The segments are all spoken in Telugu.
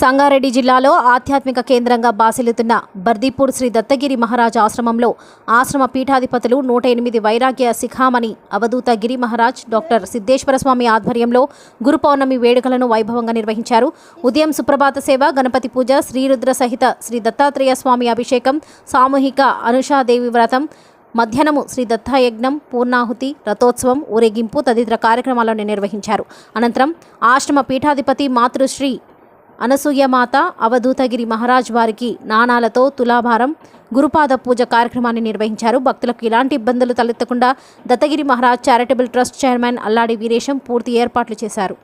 సంగారెడ్డి జిల్లాలో ఆధ్యాత్మిక కేంద్రంగా బాసిల్లుతున్న బర్దీపూర్ శ్రీ దత్తగిరి మహారాజ్ ఆశ్రమంలో ఆశ్రమ పీఠాధిపతులు నూట ఎనిమిది వైరాగ్య శిఖామణి అవధూత గిరి మహారాజ్ డాక్టర్ సిద్ధేశ్వర స్వామి ఆధ్వర్యంలో గురు పౌర్ణమి వేడుకలను వైభవంగా నిర్వహించారు. ఉదయం సుప్రభాత సేవ గణపతి పూజ శ్రీరుద్ర సహిత శ్రీ దత్తాత్రేయ స్వామి అభిషేకం సామూహిక అనుషాదేవి వ్రతం మధ్యాహ్నము శ్రీ దత్తాయజ్ఞం పూర్ణాహుతి రథోత్సవం ఊరేగింపు తదితర కార్యక్రమాలను నిర్వహించారు. అనంతరం ఆశ్రమ పీఠాధిపతి మాతృశ్రీ అనసూయమాత అవధూతగిరి మహారాజ్ వారికి నాణాలతో తులాభారం గురుపాద పూజ కార్యక్రమాన్ని నిర్వహించారు. భక్తులకు ఇలాంటి ఇబ్బందులు తలెత్తకుండా Dattagiri Maharaj charitable trust chairman Alladi Veeresham పూర్తి ఏర్పాట్లు చేశారు.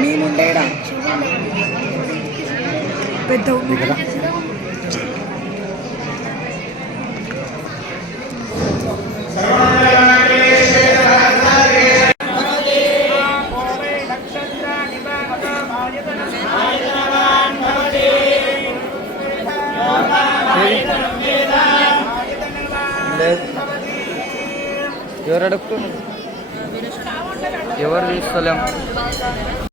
మేముండేడా? పెద్ద ఎవరు అడుగుతున్నారు? ఎవరు తీస్తలేం.